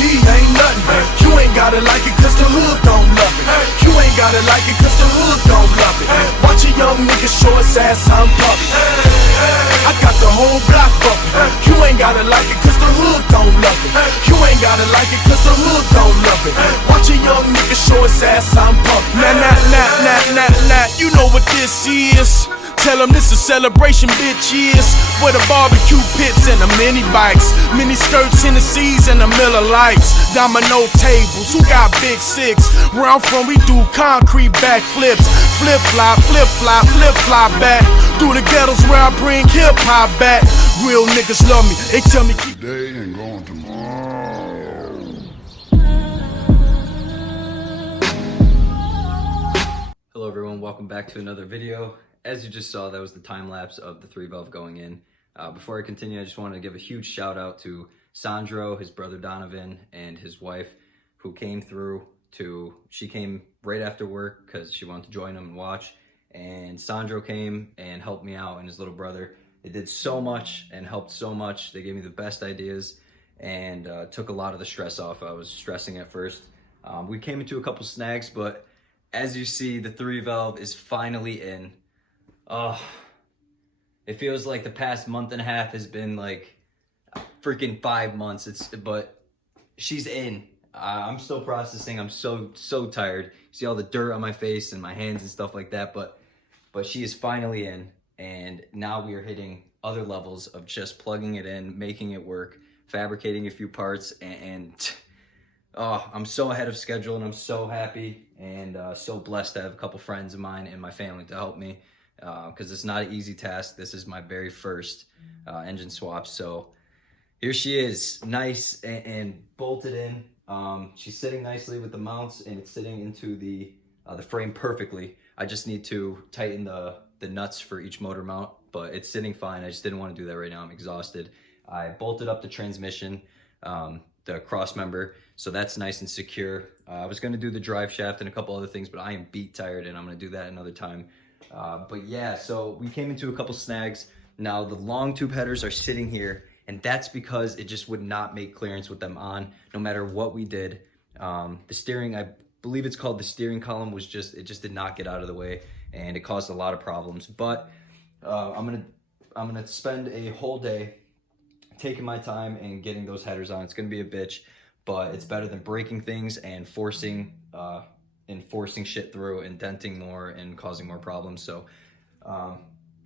She ain't nothing. You ain't gotta like it cause the hood don't love it. You ain't gotta like it cause the hood don't love it. Watch a young nigga show his ass, I'm puppy. I got the whole block bumping. You ain't gotta like it cause the hood don't love it. You ain't gotta like it cause the hood don't love it. Watch a young nigga show his ass, I'm pumpy. Nah, you know what this is. Tell them this a celebration, bitch, yes. Where the barbecue pits and the mini bikes, mini skirts, Hennessy's and the Miller Lights, domino tables, who got big six? Where I'm from, we do concrete backflips, flip flop back. Through the ghettos where I bring hip hop back. Real niggas love me, they tell me keep Today and going tomorrow. Hello everyone, welcome back to another video. As you just saw, that was the time lapse of the 3-valve going in. Before I continue, I just wanted to give a huge shout out to Sandro, his brother Donovan, and his wife who came through she came right after work because she wanted to join him and watch. And Sandro came and helped me out and his little brother. They did so much and helped so much. They gave me the best ideas and took a lot of the stress off. I was stressing at first. We came into a couple snags, but as you see, the 3-valve is finally in. Oh, it feels like the past month and a half has been like freaking 5 months. But she's in. I'm still processing. I'm so tired. You see all the dirt on my face and my hands and stuff like that. But she is finally in, and now we are hitting other levels of just plugging it in, making it work, fabricating a few parts, and oh, I'm so ahead of schedule, and I'm so happy and so blessed to have a couple friends of mine and my family to help me. Because it's not an easy task. This is my very first engine swap. So here she is, nice and bolted in. She's sitting nicely with the mounts, and it's sitting into the frame perfectly. I just need to tighten the nuts for each motor mount, but it's sitting fine. I just didn't want to do that right now. I'm exhausted. I bolted up the transmission, the cross member, so that's nice and secure. I was going to do the drive shaft and a couple other things, but I am beat tired, and I'm going to do that another time. But yeah, so we came into a couple snags. Now the long tube headers are sitting here, and that's because it just would not make clearance with them on, no matter what we did. The steering, I believe it's called the steering column, it just did not get out of the way, and it caused a lot of problems. But I'm gonna spend a whole day taking my time and getting those headers on. It's gonna be a bitch, but it's better than breaking things and forcing shit through and denting more and causing more problems. So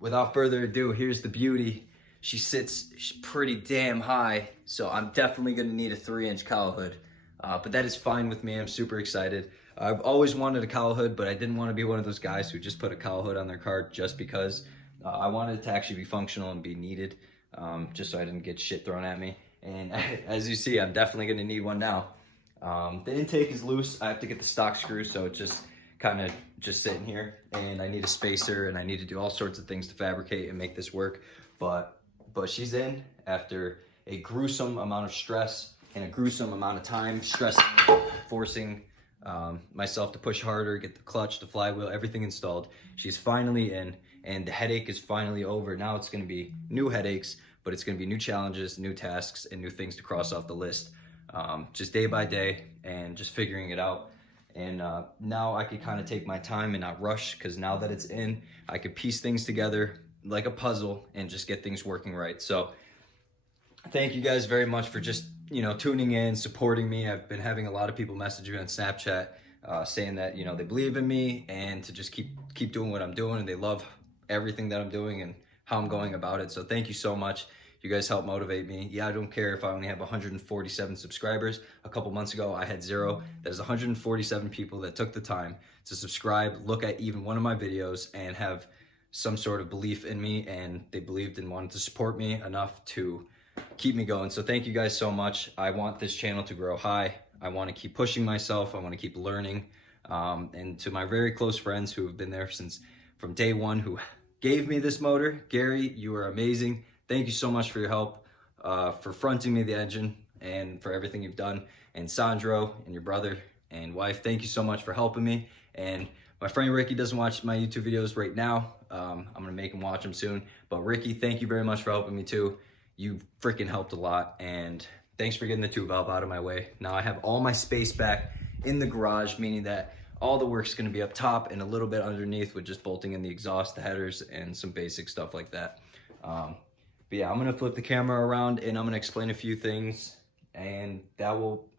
without further ado, here's the beauty. She sits pretty damn high, so I'm definitely gonna need a 3-inch cowl hood, but that is fine with me. I'm super excited. I've always wanted a cowl hood, but I didn't want to be one of those guys who just put a cowl hood on their car just because. I wanted it to actually be functional and be needed, just so I didn't get shit thrown at me. And as you see, I'm definitely gonna need one now. The intake is loose. I have to get the stock screw, so it's just kind of just sitting here, and I need a spacer, and I need to do all sorts of things to fabricate and make this work. But she's in after a gruesome amount of stress and a gruesome amount of time stressing, forcing myself to push harder, get the clutch, the flywheel, everything installed. She's finally in, and the headache is finally over. Now it's going to be new headaches, but it's going to be new challenges, new tasks, and new things to cross off the list. Just day by day and just figuring it out. And now I could kind of take my time and not rush, because now that it's in, I could piece things together like a puzzle and just get things working right. So thank you guys very much for just, tuning in, supporting me. I've been having a lot of people message me on Snapchat saying that, they believe in me and to just keep doing what I'm doing, and they love everything that I'm doing and how I'm going about it. So thank you so much. You guys help motivate me. Yeah, I don't care if I only have 147 subscribers. A couple months ago, I had 0. There's 147 people that took the time to subscribe, look at even one of my videos, and have some sort of belief in me, and they believed and wanted to support me enough to keep me going. So thank you guys so much. I want this channel to grow high. I want to keep pushing myself. I want to keep learning. And to my very close friends who have been there from day one, who gave me this motor, Gary, you are amazing. Thank you so much for your help, for fronting me the engine, and for everything you've done. And Sandro and your brother and wife, thank you so much for helping me. And my friend Ricky doesn't watch my YouTube videos right now. I'm gonna make him watch them soon. But Ricky, thank you very much for helping me too. You freaking helped a lot, and thanks for getting the 2-valve out of my way. Now I have all my space back in the garage, meaning that all the work's gonna be up top and a little bit underneath with just bolting in the exhaust, the headers, and some basic stuff like that. But yeah, I'm gonna flip the camera around and I'm gonna explain a few things, and that will,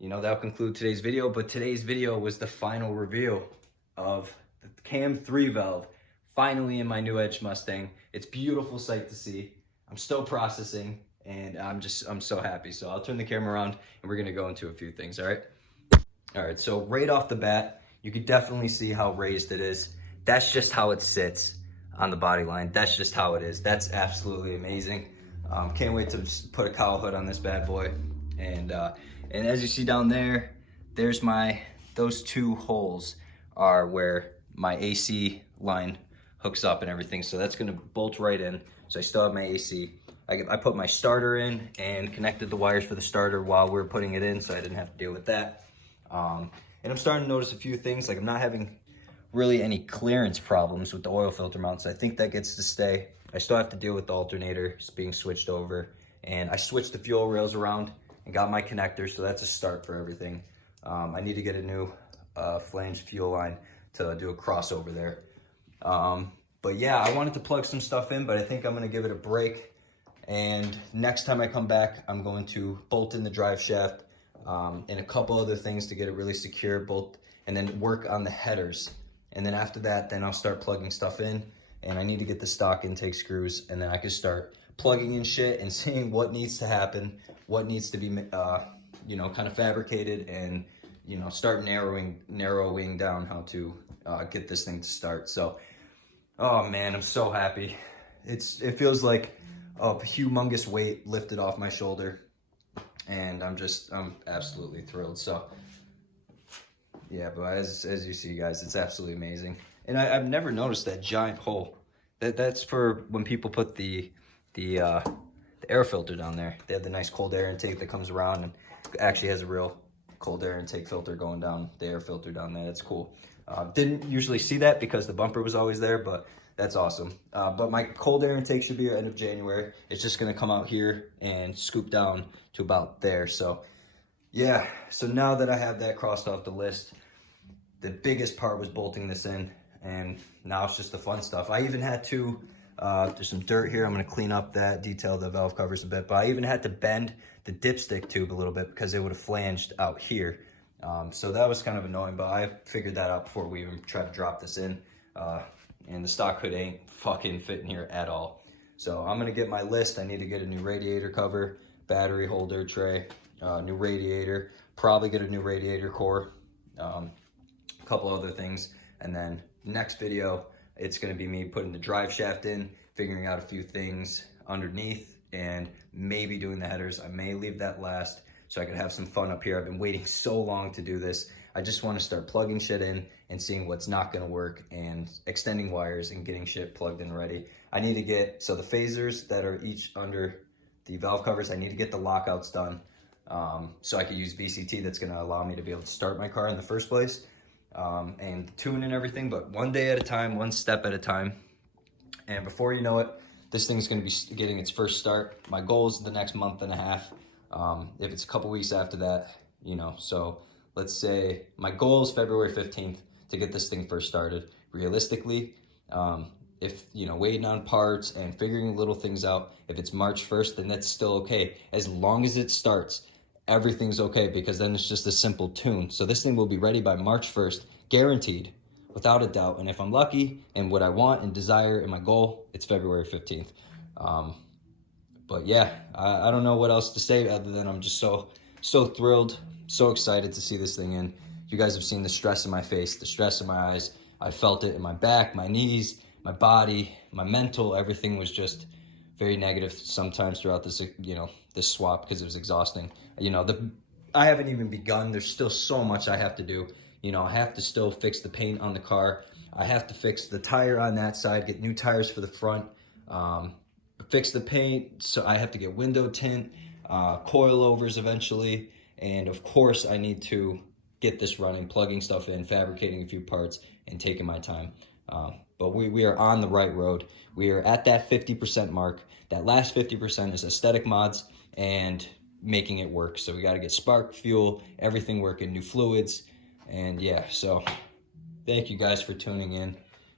that'll conclude today's video. But today's video was the final reveal of the cam 3-valve, finally in my new Edge Mustang. It's a beautiful sight to see. I'm still processing, and I'm so happy. So I'll turn the camera around and we're gonna go into a few things, all right? All right, so right off the bat, you can definitely see how raised it is. That's just how it sits on the body line. That's just how it is. That's absolutely amazing. Can't wait to just put a cowl hood on this bad boy. And as you see down there, there's those 2 holes are where my AC line hooks up and everything. So that's gonna bolt right in. So I still have my AC. I put my starter in and connected the wires for the starter while we were putting it in, so I didn't have to deal with that. And I'm starting to notice a few things, like I'm not having really any clearance problems with the oil filter mounts. I think that gets to stay. I still have to deal with the alternator being switched over, and I switched the fuel rails around and got my connector, so that's a start for everything. I need to get a new flange fuel line to do a crossover there. But yeah, I wanted to plug some stuff in, but I think I'm gonna give it a break. And next time I come back, I'm going to bolt in the drive shaft, and a couple other things to get it really secure, bolt, and then work on the headers. And then after that, then I'll start plugging stuff in, and I need to get the stock intake screws, and then I can start plugging in shit and seeing what needs to happen, what needs to be, kind of fabricated, and, start narrowing down how to get this thing to start. So, oh man, I'm so happy. It feels like a humongous weight lifted off my shoulder. And I'm absolutely thrilled. So yeah, but as you see, guys, it's absolutely amazing. And I've never noticed that giant hole. That's for when people put the air filter down there. They have the nice cold air intake that comes around and actually has a real cold air intake filter going down the air filter down there. That's cool. Didn't usually see that because the bumper was always there, but that's awesome. But my cold air intake should be here end of January. It's just gonna come out here and scoop down to about there. So yeah, so now that I have that crossed off the list, the biggest part was bolting this in, and now it's just the fun stuff. I even had to, there's some dirt here. I'm gonna clean up that, detail the valve covers a bit, but I even had to bend the dipstick tube a little bit because it would have flanged out here. So that was kind of annoying, but I figured that out before we even tried to drop this in. And the stock hood ain't fucking fitting here at all. So I'm gonna get my list. I need to get a new radiator cover, battery holder tray, new radiator, probably get a new radiator core, a couple other things. And then next video, it's gonna be me putting the drive shaft in, figuring out a few things underneath, and maybe doing the headers. I may leave that last so I could have some fun up here. I've been waiting so long to do this. I just want to start plugging shit in and seeing what's not going to work and extending wires and getting shit plugged in ready. I need to get, so the phasers that are each under the valve covers, I need to get the lockouts done so I could use VCT. That's going to allow me to be able to start my car in the first place, and tune and everything, but one day at a time, one step at a time. And before you know it, this thing's going to be getting its first start. My goal is the next month and a half. If it's a couple weeks after that, so let's say my goal is February 15th to get this thing first started. Realistically, if, waiting on parts and figuring little things out, if it's March 1st, then that's still okay. As long as it starts, everything's okay, because then it's just a simple tune. So this thing will be ready by March 1st, guaranteed, without a doubt. And if I'm lucky and what I want and desire and my goal, it's February 15th. But yeah, I don't know what else to say other than I'm just so thrilled, so excited to see this thing in. You guys have seen the stress in my face, the stress in my eyes. I felt it in my back, my knees, my body, my mental. Everything was just very negative sometimes throughout this, this swap, because it was exhausting. I haven't even begun. There's still so much I have to do. I have to still fix the paint on the car. I have to fix the tire on that side, get new tires for the front, fix the paint. So I have to get window tint, coilovers eventually. And of course I need to get this running, plugging stuff in, fabricating a few parts, and taking my time. But we are on the right road. We are at that 50% mark. That last 50% is aesthetic mods and making it work. So we got to get spark, fuel, everything working, new fluids. And yeah, so thank you guys for tuning in.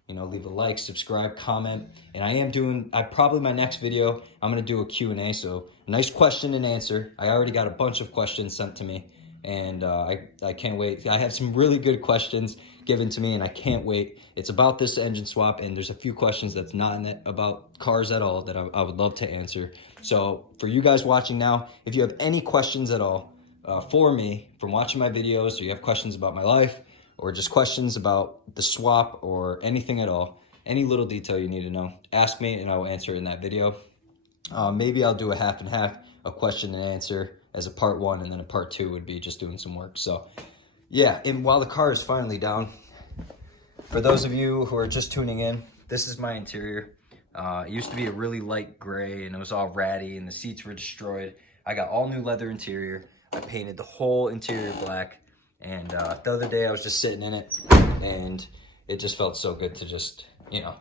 You know, leave a like, subscribe, comment. And I probably my next video, I'm going to do a Q&A. So a nice question and answer. I already got a bunch of questions sent to me. And I can't wait. I have some really good questions given to me, and I can't wait. It's about this engine swap, and there's a few questions that's not in it about cars at all that I would love to answer. So for you guys watching now, if you have any questions at all for me from watching my videos, or you have questions about my life, or just questions about the swap or anything at all, any little detail you need to know, ask me and I will answer it in that video. Maybe I'll do a half and half, a question and answer as a part 1, and then a part 2 would be just doing some work. So yeah, and while the car is finally down, for those of you who are just tuning in, this is my interior. It used to be a really light gray, and it was all ratty, and the seats were destroyed. I got all new leather interior. I painted the whole interior black, and the other day I was just sitting in it, and it just felt so good to just, you know,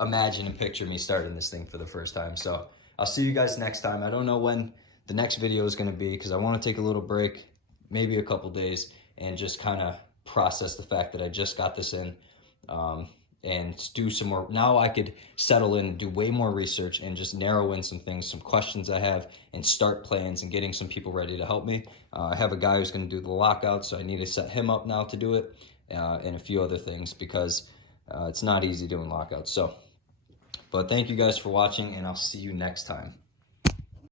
imagine and picture me starting this thing for the first time. So I'll see you guys next time. I don't know when the next video is going to be, because I want to take a little break, maybe a couple days, and just kind of process the fact that I just got this in, and do some more. Now I could settle in and do way more research and just narrow in some things, some questions I have, and start plans and getting some people ready to help me. I have a guy who's going to do the lockout, so I need to set him up now to do it, and a few other things, because it's not easy doing lockouts. So, but thank you guys for watching, and I'll see you next time.